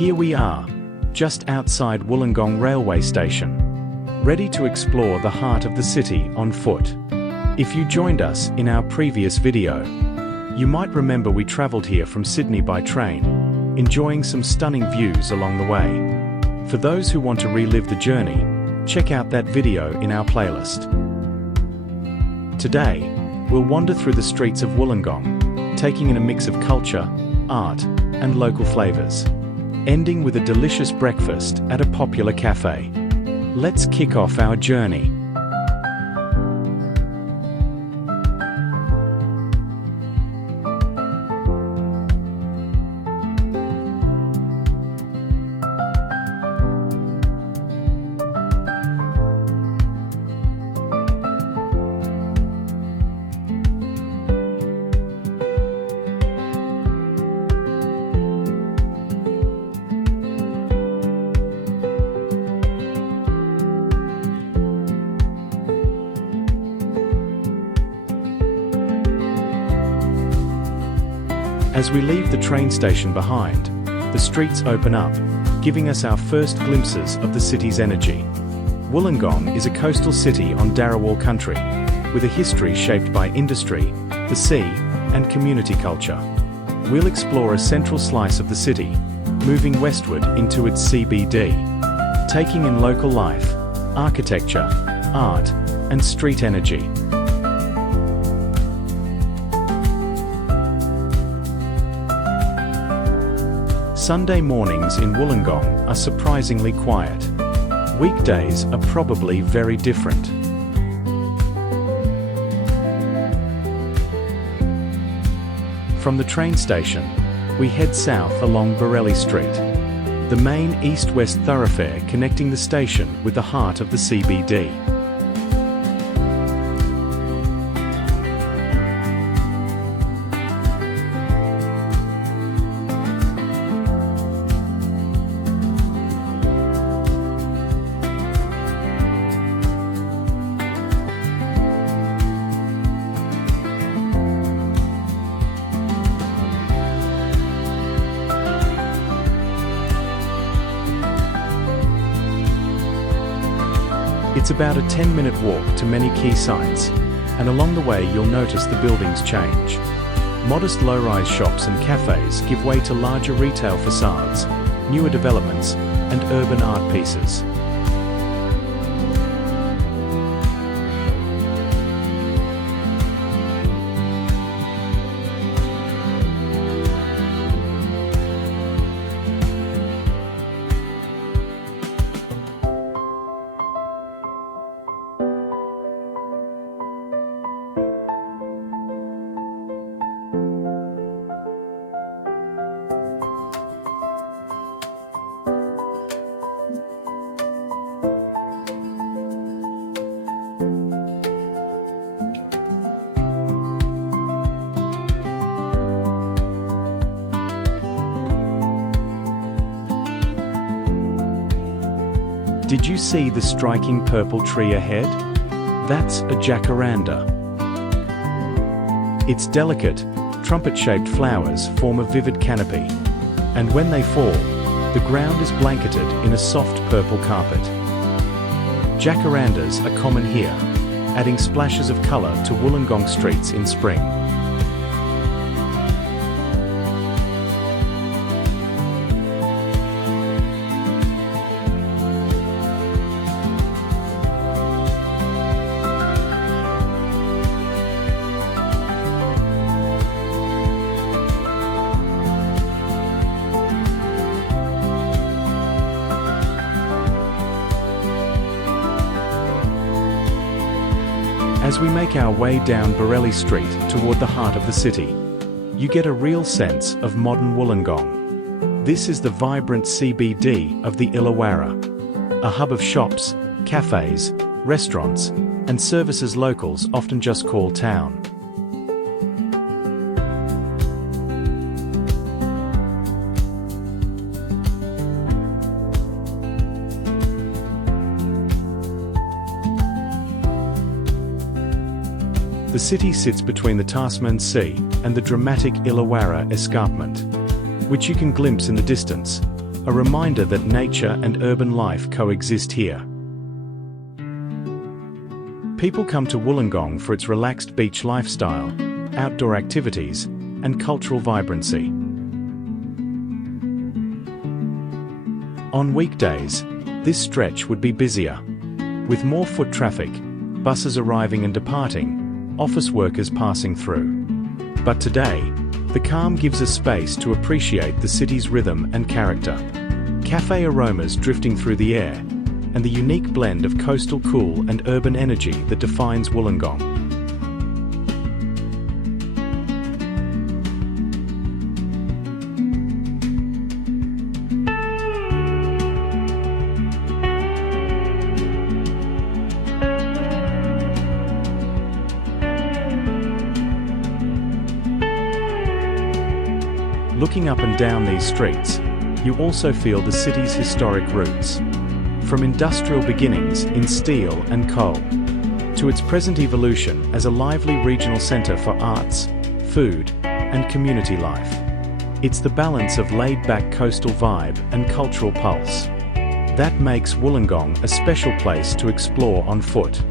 Here we are, just outside Wollongong Railway Station, ready to explore the heart of the city on foot. If you joined us in our previous video, you might remember we travelled here from Sydney by train, enjoying some stunning views along the way. For those who want to relive the journey, check out that video in our playlist. Today, we'll wander through the streets of Wollongong, taking in a mix of culture, art, and local flavours, ending with a delicious breakfast at a popular cafe. Let's kick off our journey. As we leave the train station behind, the streets open up, giving us our first glimpses of the city's energy. Wollongong is a coastal city on Darawal country, with a history shaped by industry, the sea, and community culture. We'll explore a central slice of the city, moving westward into its CBD, taking in local life, architecture, art, and street energy. Sunday mornings in Wollongong are surprisingly quiet. Weekdays are probably very different. From the train station, we head south along Burelli Street, the main east-west thoroughfare connecting the station with the heart of the CBD. It's about a 10-minute walk to many key sites, and along the way you'll notice the buildings change. Modest low-rise shops and cafes give way to larger retail facades, newer developments, and urban art pieces. Did you see the striking purple tree ahead? That's a jacaranda. Its delicate, trumpet-shaped flowers form a vivid canopy, and when they fall, the ground is blanketed in a soft purple carpet. Jacarandas are common here, adding splashes of colour to Wollongong streets in spring. As we make our way down Burelli Street toward the heart of the city, you get a real sense of modern Wollongong. This is the vibrant CBD of the Illawarra, a hub of shops, cafes, restaurants, and services locals often just call town. The city sits between the Tasman Sea and the dramatic Illawarra escarpment, which you can glimpse in the distance, a reminder that nature and urban life coexist here. People come to Wollongong for its relaxed beach lifestyle, outdoor activities, and cultural vibrancy. On weekdays, this stretch would be busier, with more foot traffic, buses arriving and departing, office workers passing through. But today, the calm gives us space to appreciate the city's rhythm and character. Café aromas drifting through the air, and the unique blend of coastal cool and urban energy that defines Wollongong. Looking up and down these streets, you also feel the city's historic roots. From industrial beginnings in steel and coal, to its present evolution as a lively regional centre for arts, food, and community life. It's the balance of laid-back coastal vibe and cultural pulse that makes Wollongong a special place to explore on foot.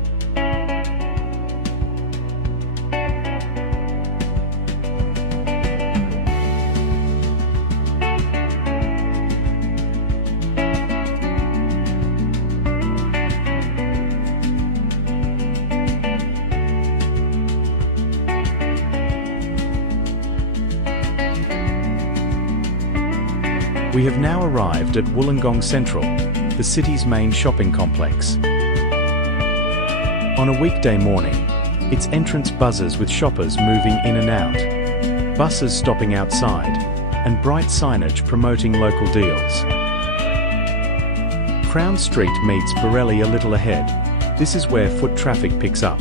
We have now arrived at Wollongong Central, the city's main shopping complex. On a weekday morning, its entrance buzzes with shoppers moving in and out, buses stopping outside, and bright signage promoting local deals. Crown Street meets Burelli a little ahead. This is where foot traffic picks up.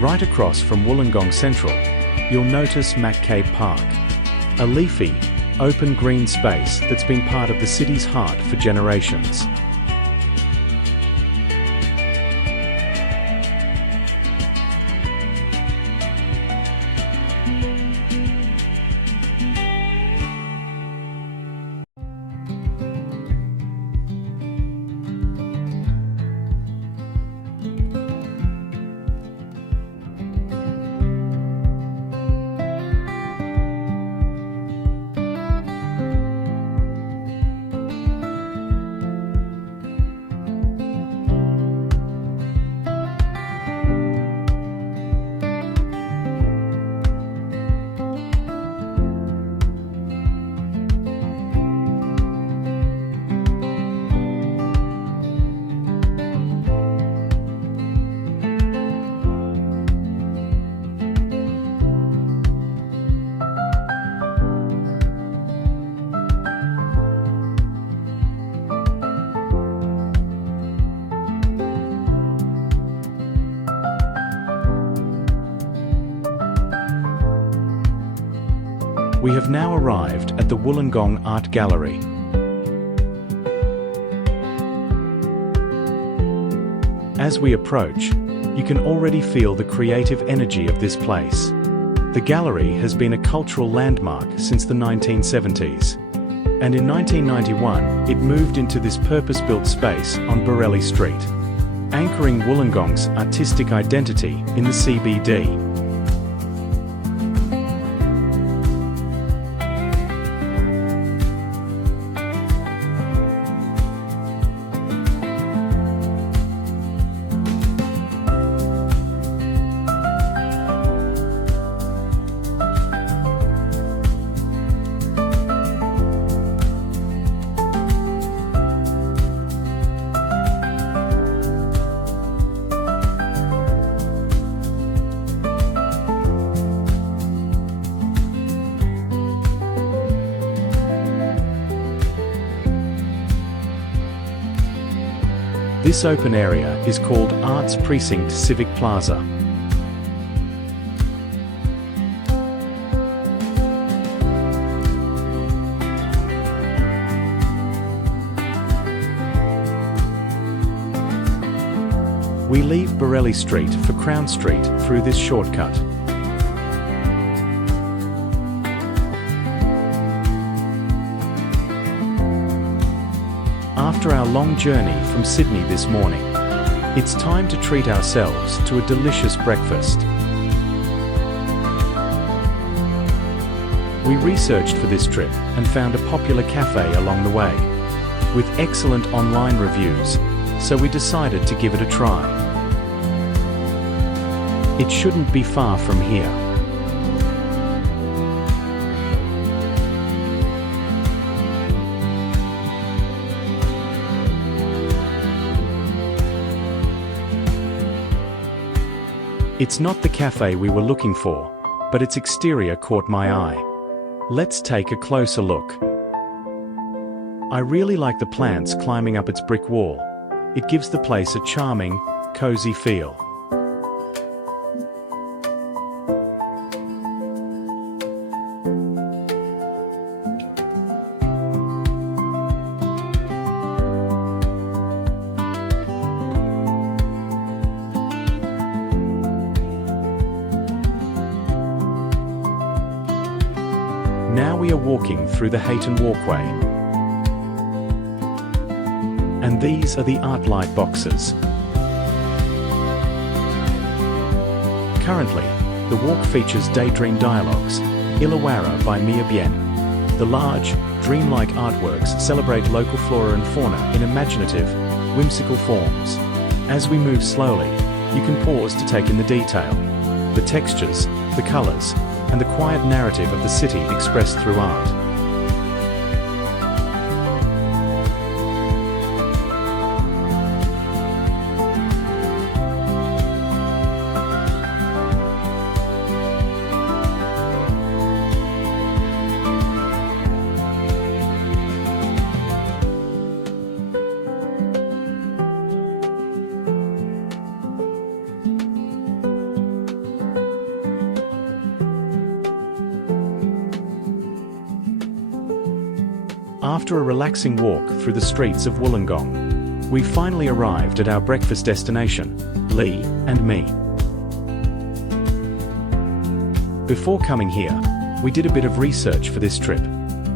Right across from Wollongong Central, you'll notice MacCabe Park, a leafy, open green space that's been part of the city's heart for generations. We have now arrived at the Wollongong Art Gallery. As we approach, you can already feel the creative energy of this place. The gallery has been a cultural landmark since the 1970s. And in 1991, it moved into this purpose-built space on Burelli Street, anchoring Wollongong's artistic identity in the CBD. This open area is called Arts Precinct Civic Plaza. We leave Burelli Street for Crown Street through this shortcut. After our long journey from Sydney this morning, it's time to treat ourselves to a delicious breakfast. We researched for this trip and found a popular cafe along the way, with excellent online reviews, so we decided to give it a try. It shouldn't be far from here. It's not the cafe we were looking for, but its exterior caught my eye. Let's take a closer look. I really like the plants climbing up its brick wall. It gives the place a charming, cozy feel. Now we are walking through the Hayton Walkway. And these are the art light boxes. Currently, the walk features Daydream Dialogues, Illawarra by Mia Bien. The large, dreamlike artworks celebrate local flora and fauna in imaginative, whimsical forms. As we move slowly, you can pause to take in the detail, the textures, the colors, and the quiet narrative of the city expressed through art. After a relaxing walk through the streets of Wollongong, we finally arrived at our breakfast destination, Lee and Me. Before coming here, we did a bit of research for this trip.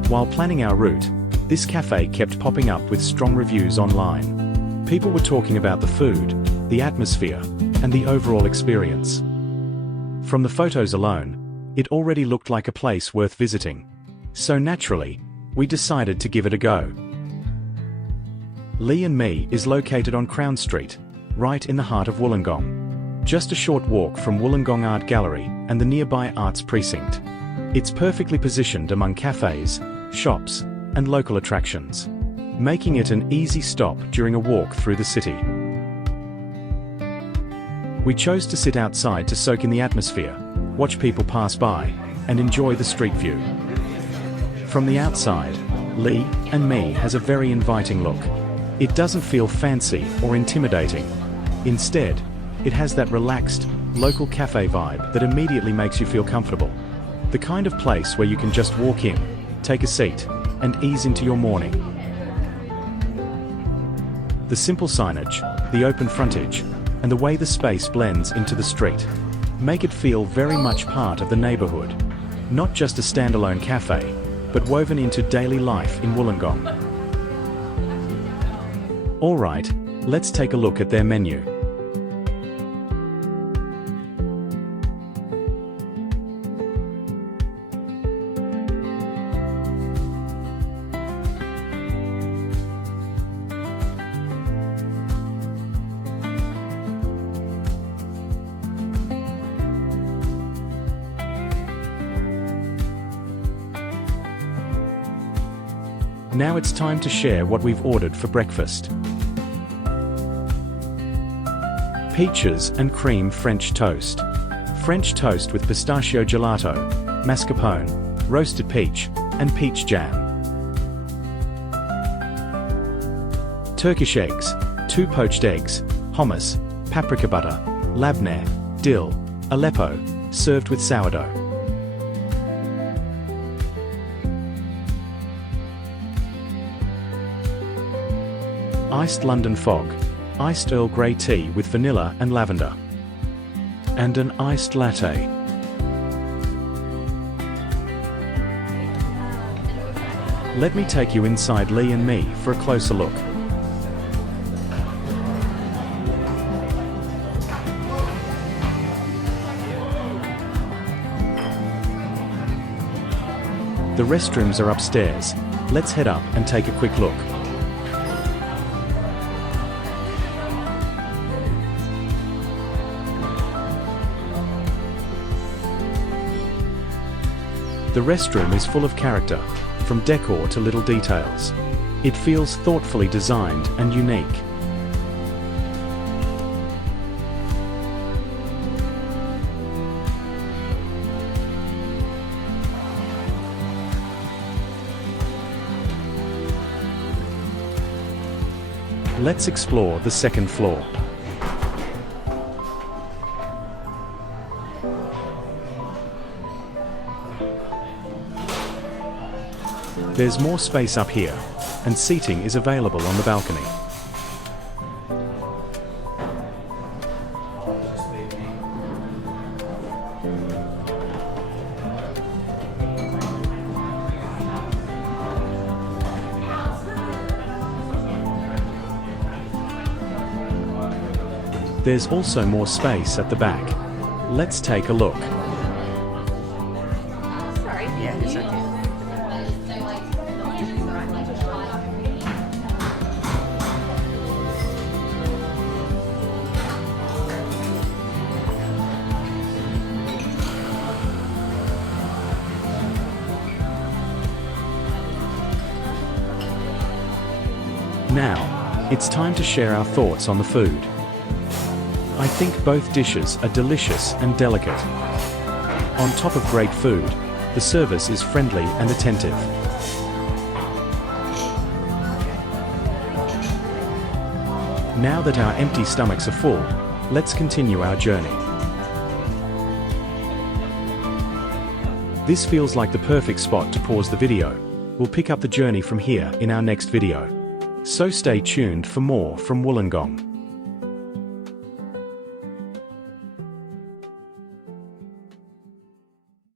While planning our route, this cafe kept popping up with strong reviews online. People were talking about the food, the atmosphere, and the overall experience. From the photos alone, it already looked like a place worth visiting. So naturally, we decided to give it a go. Lee and Me is located on Crown Street, right in the heart of Wollongong. Just a short walk from Wollongong Art Gallery and the nearby Arts Precinct. It's perfectly positioned among cafes, shops, and local attractions, making it an easy stop during a walk through the city. We chose to sit outside to soak in the atmosphere, watch people pass by, and enjoy the street view. From the outside, Lee and Me has a very inviting look. It doesn't feel fancy or intimidating. Instead, it has that relaxed, local cafe vibe that immediately makes you feel comfortable. The kind of place where you can just walk in, take a seat, and ease into your morning. The simple signage, the open frontage, and the way the space blends into the street make it feel very much part of the neighborhood. Not just a standalone cafe, but woven into daily life in Wollongong. Alright, let's take a look at their menu. Now it's time to share what we've ordered for breakfast. Peaches and cream French toast. French toast with pistachio gelato, mascarpone, roasted peach, and peach jam. Turkish eggs, 2 poached eggs, hummus, paprika butter, labneh, dill, Aleppo, served with sourdough. Iced London Fog, iced Earl Grey tea with vanilla and lavender. And an iced latte. Let me take you inside Lee and me for a closer look. The restrooms are upstairs. Let's head up and take a quick look. The restroom is full of character, from decor to little details. It feels thoughtfully designed and unique. Let's explore the second floor. There's more space up here, and seating is available on the balcony. There's also more space at the back. Let's take a look. Sorry. Yeah, it's okay. Now, it's time to share our thoughts on the food. I think both dishes are delicious and delicate. On top of great food, the service is friendly and attentive. Now that our empty stomachs are full, let's continue our journey. This feels like the perfect spot to pause the video. We'll pick up the journey from here in our next video. So stay tuned for more from Wollongong.